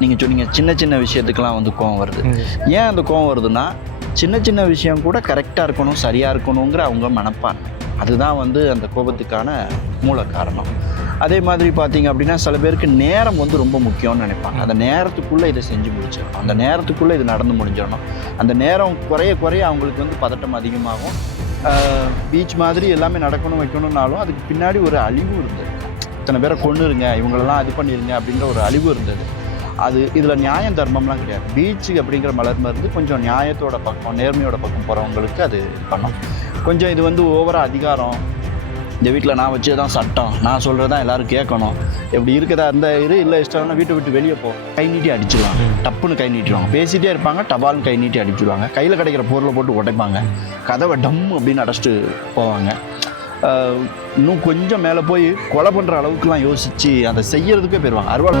நீங்கள் சொன்னீங்க சின்ன சின்ன விஷயத்துக்கெல்லாம் வந்து கோவம் வருது. ஏன் அந்த கோவம் வருதுன்னா சின்ன சின்ன விஷயம் கூட கரெக்டாக இருக்கணும் சரியாக இருக்கணுங்கிற அவங்க மனப்பான்மை. அதுதான் வந்து அந்த கோபத்துக்கான மூல காரணம். அதே மாதிரி பார்த்தீங்க அப்படின்னா சில பேருக்கு நேரம் வந்து ரொம்ப முக்கியம்னு நினைப்பாங்க. அந்த நேரத்துக்குள்ளே இதை செஞ்சு முடிச்சிடணும். அந்த நேரத்துக்குள்ளே இது நடந்து முடிஞ்சிடணும். அந்த நேரம் குறைய குறைய அவங்களுக்கு வந்து பதட்டம் அதிகமாகும். பீச் மாதிரி எல்லாமே நடக்கணும் வைக்கணும்னாலும் அதுக்கு பின்னாடி ஒரு அழிவு இருந்தது. இத்தனை பேரை கொண்டுருங்க இவங்களெல்லாம் இது பண்ணிருங்க அப்படின்ற ஒரு அழிவு இருந்தது. அது இதில் நியாயம் தர்மம்லாம் கிடையாது. பீச்சு அப்படிங்கிற மலர் மருந்து கொஞ்சம் நியாயத்தோட பக்கம் நேர்மையோட பக்கம் போகிறவங்களுக்கு அது பண்ணும் கொஞ்சம் இது வந்து ஓவராக அதிகாரம். இந்த வீட்டில் நான் வச்சே தான் சட்டம். நான் சொல்கிறது தான் எல்லோரும் கேட்கணும். இப்படி இருக்கதா இருந்தால் இரு இல்லை இஷ்டம்னா வீட்டை விட்டு வெளியே போ. கை நீட்டி அடிச்சிடுவாங்க டப்புன்னு கை நீட்டிடுவாங்க பேசிகிட்டே இருப்பாங்க டபால்னு கை நீட்டி அடிச்சிடுவாங்க கையில் கிடைக்கிற பொருளை போட்டு உடைப்பாங்க. கதவை டம் அப்படின்னு அடைச்சிட்டு போவாங்க. இன்னும் கொஞ்சம் மேலே போய் கொலை பண்ணுற அளவுக்குலாம் யோசித்து அதை செய்யறதுக்கே போயிடுவாங்க அறுவாள்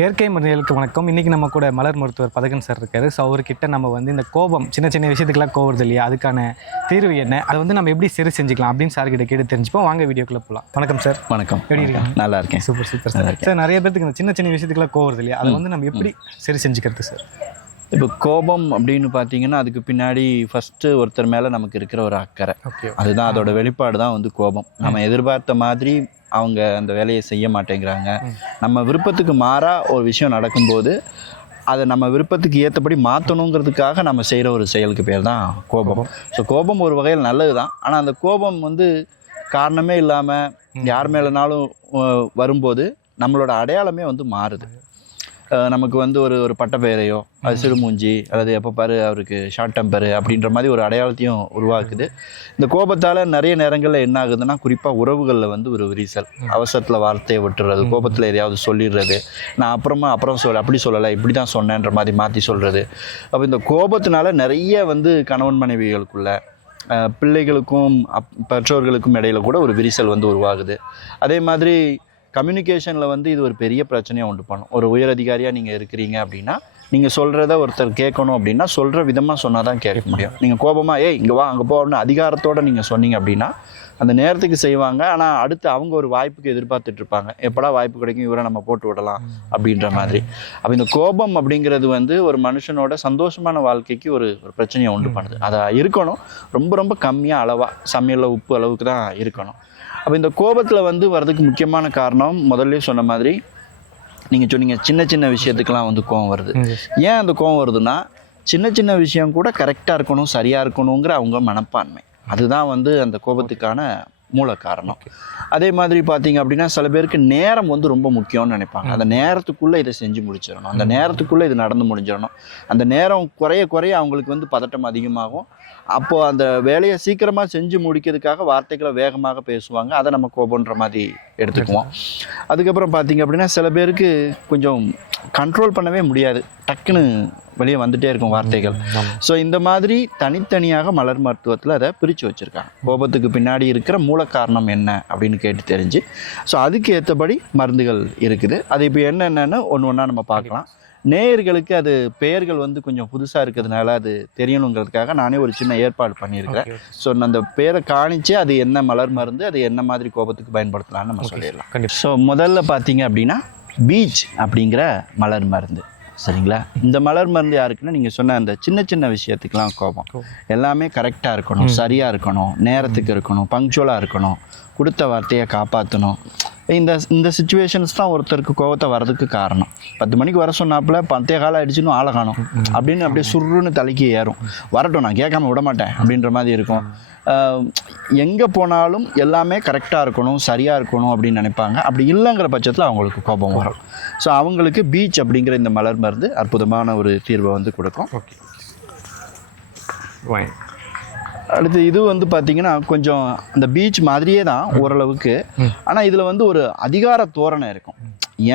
இயற்கை மருந்துகளுக்கு வணக்கம். இன்றைக்கி நம்ம கூட மலர் மருத்துவர் பதகன் சார் இருக்காரு. ஸோ அவர்கிட்ட நம்ம வந்து இந்த கோபம் சின்ன சின்ன விஷயத்துக்கெல்லாம் கோவறது இல்லையா? அதுக்கான தீர்வு என்ன? அதை வந்து நம்ம எப்படி சரி செஞ்சுக்கலாம் அப்படின்னு சார் கிட்ட கேட்டு தெரிஞ்சுப்போம். வாங்க வீடியோக்குள்ளே போகலாம் வணக்கம் சார் வணக்கம். எப்படி இருக்கீங்க? நல்லா இருக்கேன். சூப்பர் சூப்பர் சார் சார் நிறைய பேருக்கு இந்த சின்ன சின்ன விஷயத்துக்கெல்லாம் கோவறது இல்லையா? அதை வந்து நம்ம எப்படி சரி செஞ்சுக்கிறது சார் இப்போ கோபம் அப்படின்னு பார்த்தீங்கன்னா அதுக்கு பின்னாடி ஃபஸ்ட்டு ஒருத்தர் மேலே நமக்கு இருக்கிற ஒரு அக்கறை. அதுதான் அதோட வெளிப்பாடு தான் வந்து கோபம். நம்ம எதிர்பார்த்த மாதிரி அவங்க அந்த வேலையை செய்ய மாட்டேங்கிறாங்க. நம்ம விருப்பத்துக்கு மாறாக ஒரு விஷயம் நடக்கும்போது அதை நம்ம விருப்பத்துக்கு ஏற்றபடி மாற்றணுங்கிறதுக்காக நம்ம செய்கிற ஒரு செயலுக்கு பேர் தான் கோபம். ஸோ கோபம் ஒரு வகையில் நல்லது தான். ஆனால் அந்த கோபம் வந்து காரணமே இல்லாமல் யார் மேலேனாலும் வரும்போது நம்மளோட அடையாளமே வந்து மாறுது. நமக்கு வந்து ஒரு ஒரு பட்டப்பெயரையோ அது சிறுமூஞ்சி அல்லது எப்போ பாரு அவருக்கு ஷார்ட் டெம்பரு அப்படின்ற மாதிரி ஒரு அடையாளத்தையும் உருவாக்குது. இந்த கோபத்தால் நிறைய நேரங்களில் என்ன ஆகுதுன்னா குறிப்பாக உறவுகளில் வந்து ஒரு விரிசல். அவசரத்தில் வார்த்தையை விட்டுறது கோபத்தில் எதையாவது சொல்லிடுறது. நான் அப்புறமா அப்புறம் சொல் அப்படி சொல்லலை இப்படி தான் சொன்னேன்ற மாதிரி மாற்றி சொல்கிறது அப்போ இந்த கோபத்தினால நிறைய வந்து கணவன் மனைவிகளுக்குள்ள பிள்ளைகளுக்கும் அப் பெற்றோர்களுக்கும் இடையில கூட ஒரு விரிசல் வந்து உருவாகுது. அதே மாதிரி கம்யூனிகேஷனில் வந்து இது ஒரு பெரிய பிரச்சனையாக உண்டு பண்ணும். ஒரு உயர் அதிகாரியாக நீங்கள் இருக்கிறீங்க அப்படின்னா நீங்கள் சொல்கிறத ஒருத்தர் கேட்கணும் அப்படின்னா சொல்கிற விதமாக சொன்னால் தான் கேட்க முடியும். நீங்கள் கோபமாக ஏய் இங்கே வா அங்கே போ அப்படின்னு அதிகாரத்தோடு நீங்கள் சொன்னீங்க அப்படின்னா அந்த நேரத்துக்கு செய்வாங்க. ஆனால் அடுத்து அவங்க ஒரு வாய்ப்புக்கு எதிர்பார்த்துட்டு இருப்பாங்க. எப்படா வாய்ப்பு கிடைக்கும்? இவரை நம்ம போட்டு விடலாம் அப்படின்ற மாதிரி. அப்போ இந்த கோபம் அப்படிங்கிறது வந்து ஒரு மனுஷனோட சந்தோஷமான வாழ்க்கைக்கு ஒரு ஒரு பிரச்சனையை உண்டு பண்ணுது. அதை இருக்கணும். ரொம்ப ரொம்ப கம்மியாக அளவாக சமையலில் உப்பு அளவுக்கு தான் இருக்கணும். அப்போ இந்த கோபத்தில் வந்து வர்றதுக்கு முக்கியமான காரணம் முதல்ல சொன்ன மாதிரி நீங்கள் சொன்னீங்க சின்ன சின்ன விஷயத்துக்கெல்லாம் வந்து கோவம் வருது. ஏன் அந்த கோவம் வருதுன்னா சின்ன சின்ன விஷயம் கூட கரெக்டாக இருக்கணும் சரியாக இருக்கணுங்கிற அவங்க மனப்பான்மை. அதுதான் வந்து அந்த கோபத்துக்கான மூல காரணம். அதே மாதிரி பார்த்தீங்க அப்படின்னா சில பேருக்கு நேரம் வந்து ரொம்ப முக்கியம்னு நினைப்பாங்க. அந்த நேரத்துக்குள்ளே இதை செஞ்சு முடிச்சிடணும். அந்த நேரத்துக்குள்ளே இது நடந்து முடிஞ்சிடணும். அந்த நேரம் குறைய குறைய அவங்களுக்கு வந்து பதட்டம் அதிகமாகும். அப்போது அந்த வேலையை சீக்கிரமாக செஞ்சு முடிக்கிறதுக்காக வார்த்தைகளை வேகமாக பேசுவாங்க. அதை நம்ம கோபன்ற மாதிரி எடுத்துக்குவோம். அதுக்கப்புறம் பார்த்தீங்க அப்படின்னா சில பேருக்கு கொஞ்சம் கண்ட்ரோல் பண்ணவே முடியாது. டக்குன்னு வெளியே வந்துட்டே இருக்கும் வார்த்தைகள். ஸோ இந்த மாதிரி தனித்தனியாக மலர் மருத்துவத்தில் அதை பிரித்து வச்சுருக்காங்க. கோபத்துக்கு பின்னாடி இருக்கிற மூல காரணம் என்ன அப்படின்னு கேட்டு தெரிஞ்சு ஸோ அதுக்கு ஏற்றபடி மருந்துகள் இருக்குது. அது இப்போ என்னென்னு ஒன்று ஒன்றா நம்ம பார்க்கலாம். நேயர்களுக்கு அது பெயர்கள் வந்து கொஞ்சம் புதுசாக இருக்கிறதுனால அது தெரியணுங்கிறதுக்காக நானே ஒரு சின்ன ஏற்பாடு பண்ணியிருக்கிறேன். ஸோ அந்த பேரை காணிச்சு அது என்ன மலர் மருந்து அது என்ன மாதிரி கோபத்துக்கு பயன்படுத்தலாம்னு நம்ம சொல்லிடலாம். ஸோ முதல்ல பார்த்தீங்க அப்படின்னா பீச் அப்படிங்கிற மலர் மருந்து. சரிங்களா? இந்த மலர் மருந்து யாருக்குன்னா நீங்கள் சொன்ன அந்த சின்ன சின்ன விஷயத்துக்கெல்லாம் கோபம். எல்லாமே கரெக்டாக இருக்கணும் சரியாக இருக்கணும் நேரத்துக்கு இருக்கணும் பங்க்சுவலாக இருக்கணும் கொடுத்த வார்த்தையை காப்பாற்றணும் இந்த இந்த சுச்சுவேஷன்ஸ் தான் ஒருத்தருக்கு கோபத்தை வர்றதுக்கு காரணம். பத்து மணிக்கு வர சொன்னாப்புல பத்தே காலம் ஆயிடுச்சுன்னு ஆளை காணும். அப்படின்னு அப்படியே சுருன்னு தலைக்கு ஏறும். வரட்டும் நான் கேட்காம விட மாட்டேன் அப்படின்ற மாதிரி இருக்கும். எங்கே போனாலும் எல்லாமே கரெக்டாக இருக்கணும் சரியாக இருக்கணும் அப்படின்னு நினைப்பாங்க. அப்படி இல்லைங்கிற பட்சத்தில் அவங்களுக்கு கோபம் வரும். ஸோ அவங்களுக்கு பீச் அப்படிங்கிற இந்த மலர் மருந்து அற்புதமான ஒரு தீர்வை வந்து கொடுக்கும். ஓகே வாங்க அடுத்து இது வந்து பார்த்தீங்கன்னா கொஞ்சம் அந்த பீச் மாதிரியே தான் ஓரளவுக்கு. ஆனால் இதில் வந்து ஒரு அதிகார தோரணை இருக்கும்.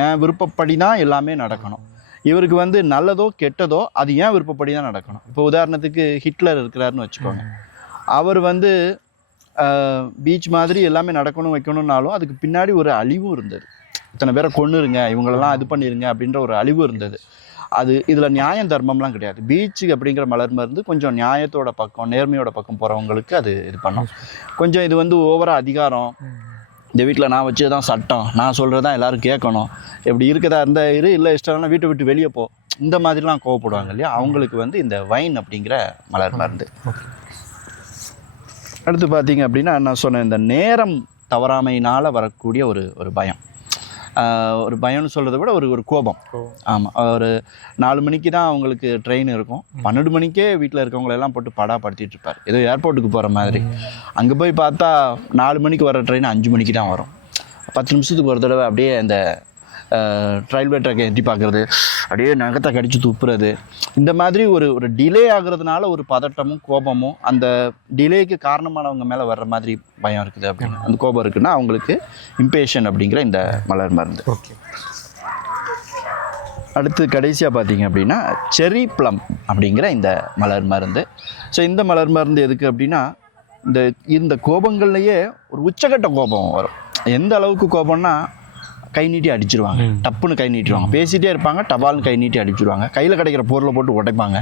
என் விருப்பப்படி தான் எல்லாமே நடக்கணும். இவருக்கு வந்து நல்லதோ கெட்டதோ அது ஏன் விருப்பப்படி தான் நடக்கணும். இப்போ உதாரணத்துக்கு ஹிட்லர் இருக்கிறாருன்னு வச்சுக்கோங்க. அவர் வந்து பீச் மாதிரி எல்லாமே நடக்கணும் வைக்கணும்னாலும் அதுக்கு பின்னாடி ஒரு அழிவும் இருந்தது. இத்தனை பேரை கொன்னுருங்க இவங்களெல்லாம் இது பண்ணிருங்க அப்படின்ற ஒரு அழிவு இருந்தது. அது இதில் நியாயம் தர்மம்லாம் கிடையாது. பீச்சு அப்படிங்கிற மலர் மருந்து கொஞ்சம் நியாயத்தோட பக்கம் நேர்மையோட பக்கம் போகிறவங்களுக்கு அது இது பண்ணும். கொஞ்சம் இது வந்து ஓவராக அதிகாரம். இந்த வீட்டில் நான் வச்சு தான் சட்டம். நான் சொல்கிறது தான் எல்லோரும் கேட்கணும். இப்படி இருக்கதா இருந்தால் இரு இல்லை இஷ்டம்னா வீட்டை விட்டு வெளியே போ. இந்த மாதிரிலாம் கோவப்படுவாங்க இல்லையா? அவங்களுக்கு வந்து இந்த வைன் அப்படிங்கிற மலர் மருந்து. அடுத்து பார்த்தீங்க அப்படின்னா நான் சொன்ன இந்த நேரம் தவறாமையினால் வரக்கூடிய ஒரு ஒரு பயம். ஒரு பயம்னு சொல்கிறத விட ஒரு ஒரு கோபம். ஆமாம் ஒரு நாலு மணிக்கு தான் அவங்களுக்கு ட்ரெயின் இருக்கும். பன்னெண்டு மணிக்கே வீட்டில் இருக்கவங்கள எல்லாம் போட்டு படாப்படுத்திட்டு இருப்பார். ஏதோ ஏர்போர்ட்டுக்கு போகிற மாதிரி. அங்கே போய் பார்த்தா நாலு மணிக்கு வர ட்ரெயின் அஞ்சு மணிக்கு தான் வரும். பத்து நிமிஷத்துக்கு ஒரு தடவை அப்படியே அந்த ரயில்வே ட்ராக்கை எட்டி பார்க்குறது. அப்படியே நகத்தை கடிச்சு துப்புறது. இந்த மாதிரி ஒரு ஒரு டிலே ஆகுறதுனால ஒரு பதட்டமும் கோபமும் அந்த டிலேக்கு காரணமானவங்க மேலே வர்ற மாதிரி பயம் இருக்குது அப்படின்னு. அந்த கோபம் இருக்குன்னா அவங்களுக்கு இம்பேஷன் அப்படிங்கிற இந்த மலர் மருந்து. ஓகே. அடுத்து கடைசியாக பார்த்தீங்க அப்படின்னா செரி ப்ளம் அப்படிங்கிற இந்த மலர் மருந்து. ஸோ இந்த மலர் மருந்து எதுக்கு அப்படின்னா இந்த இந்த கோபங்கள்லையே ஒரு உச்சக்கட்ட கோபம் வரும். எந்த அளவுக்கு கோபம்னா கை நீட்டி அடிச்சிருவாங்க. டப்புன்னு கை நீட்டிடுவாங்க. பேசிகிட்டே இருப்பாங்க டபால்னு கை நீட்டி அடிச்சிருவாங்க. கையில் கிடைக்கிற பொருளை போட்டு உடைப்பாங்க.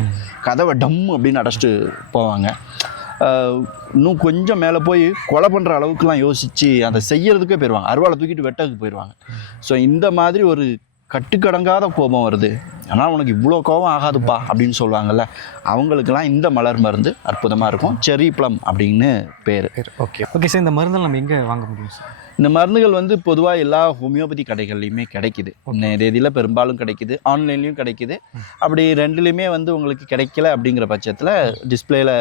கதவை டம் அப்படின்னு அடைச்சிட்டு போவாங்க. இன்னும் கொஞ்சம் மேலே போய் கொலை பண்ணுற அளவுக்குலாம் யோசித்து அதை செய்யறதுக்கே போயிடுவாங்க அருவாளை தூக்கிட்டு வெட்டதுக்கு போயிடுவாங்க ஸோ இந்த மாதிரி ஒரு கட்டுக்கடங்காத கோபம் வருது. ஆனால் உனக்கு இவ்வளோ கோபம் ஆகாதுப்பா அப்படின்னு சொல்லுவாங்கல்ல அவங்களுக்கெல்லாம் இந்த மலர் மருந்து அற்புதமாக இருக்கும். செரி ப்ளம் அப்படின்னு பேர். ஓகே. ஓகே சார் இந்த மருந்தெல்லாம் நம்ம எங்கே வாங்க முடியும் சார்? இந்த மருந்துகள் வந்து பொதுவாக எல்லா ஹோமியோபதி கடைகள்லையுமே கிடைக்குது. தேதியில் பெரும்பாலும் கிடைக்குது. ஆன்லைன்லேயும் கிடைக்குது. அப்படி ரெண்டுலேயுமே வந்து உங்களுக்கு கிடைக்கல அப்படிங்கிற பட்சத்தில் டிஸ்பிளேல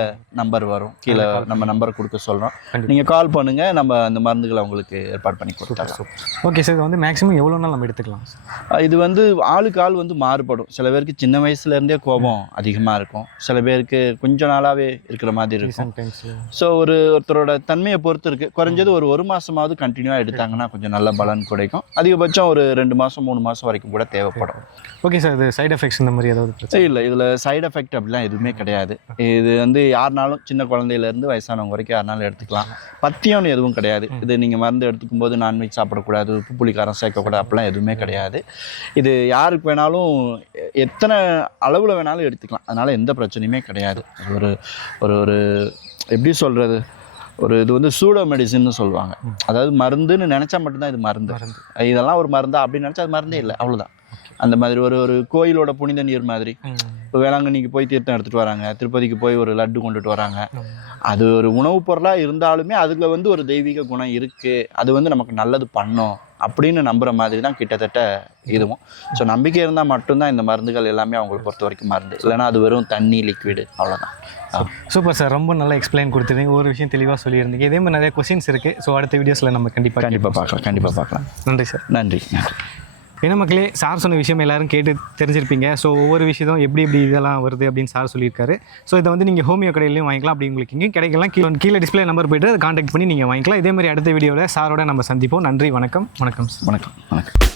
நம்பர் வரும். கீழே நம்ம நம்பர் கொடுக்க சொல்கிறோம் நீங்கள் கால் பண்ணுங்கள் நம்ம அந்த மருந்துகளை உங்களுக்கு ஏற்பாடு பண்ணி கொடுத்துறோம். ஓகே சார் இது வந்து மேக்ஸிமம் எவ்வளோ நாள் நம்ம எடுத்துக்கலாம் இது வந்து ஆளுக்கு ஆள் வந்து மாறுபடும். சில பேருக்கு சின்ன வயசுலேருந்தே கோபம் அதிகமாக இருக்கும். சில பேருக்கு கொஞ்ச நாளாகவே இருக்கிற மாதிரி இருக்கும். ஸோ ஒரு ஒருத்தரோட தன்மையை பொறுத்து இருக்குது குறைஞ்சது ஒரு ஒரு மாதமாவது கண்டினியூவாக எடுத்தாங்கன்னா கொஞ்சம் நல்ல பலன் கிடைக்கும். அதிகபட்சம் ஒரு ரெண்டு மாதம் மூணு மாதம் வரைக்கும் கூட தேவைப்படும். ஓகே சார் இது சைடு எஃபெக்ட்ஸ் இந்த மாதிரி ஏதாவது இல்லை இதில் சைடு எஃபெக்ட் அப்படிலாம் எதுவுமே கிடையாது. இது வந்து யாருனாலும் சின்ன குழந்தையிலேருந்து வயசானவங்க வரைக்கும் யாருனாலும் எடுத்துக்கலாம். பத்தியம்னு எதுவும் கிடையாது. இது நீங்கள் மருந்து எடுத்துக்கும் போது நான்வெஜ் சாப்பிடக்கூடாது உப்பு புளிக்காரம் சேர்க்கக்கூடாது அப்படிலாம் எதுவுமே கிடையாது. இது யாருக்கு வேணாலும் எத்தனை அளவில் வேணாலும் எடுத்துக்கலாம். அதனால் எந்த பிரச்சனையுமே கிடையாது. ஒரு ஒரு ஒரு எப்படி சொல்கிறது ஒரு இது வந்து சூடோ மெடிசின்னு சொல்லுவாங்க. அதாவது மருந்துன்னு நினச்சா மட்டும்தான் இது மருந்து. இதெல்லாம் ஒரு மருந்தா அப்படின்னு நினச்சா அது மருந்தே இல்லை. அவ்வளோதான் அந்த மாதிரி ஒரு ஒரு கோயிலோட புனித நீர் மாதிரி. இப்போ வேளாங்கண்ணிக்கு போய் தீர்த்தம் எடுத்துகிட்டு வராங்க. திருப்பதிக்கு போய் ஒரு லட்டு கொண்டுட்டு வராங்க. அது ஒரு உணவுப் பொருளாக இருந்தாலுமே அதில் வந்து ஒரு தெய்வீக குணம் இருக்குது அது வந்து நமக்கு நல்லது பண்ணும் அப்படின்னு நம்புகிற மாதிரி தான் கிட்டத்தட்ட இதுவும். ஸோ நம்பிக்கை இருந்தால் மட்டும்தான் இந்த மருந்துகள் எல்லாமே அவங்களை பொறுத்த வரைக்கும் மருந்து. இல்லைன்னா அது வெறும் தண்ணி லிக்விடு அவ்வளோதான் சூப்பர் சார் ரொம்ப நல்லா எக்ஸ்பிளைன் கொடுத்துருந்தீங்க. ஒரு விஷயம் தெளிவாக சொல்லியிருந்தீங்க. இதே மாதிரி நிறைய கொஸ்டின்ஸ் இருக்குது ஸோ அடுத்த வீடியோஸில் நம்ம கண்டிப்பாக கண்டிப்பாக பார்க்கலாம். கண்டிப்பாக பார்க்கலாம். நன்றி சார் நன்றி. நன்றி. என்ன மக்களே சார் சொன்ன விஷயம் எல்லாரும் கேட்டு தெரிஞ்சிருப்பீங்க. ஸோ ஒவ்வொரு விஷயத்தும் எப்படி எப்படி இதெல்லாம் வருது அப்படின்னு சார் சொல்லியிருக்காரு. ஸோ இதை வந்து நீங்கள் ஹோமியோ கடையிலையும் வாங்கிக்கலாம் அப்படி உங்களுக்கு இங்கே கிடைக்கலாம். கீழே கீழே டிஸ்பிளே நம்பர் போயிட்டு அதை காண்டாக்ட் பண்ணி நீங்கள் வாங்கிக்கலாம். இதே மாதிரி அடுத்த வீடியோவில் சாரோட நம்ம சந்திப்போம். நன்றி வணக்கம். வணக்கம் சார். வணக்கம். வணக்கம்.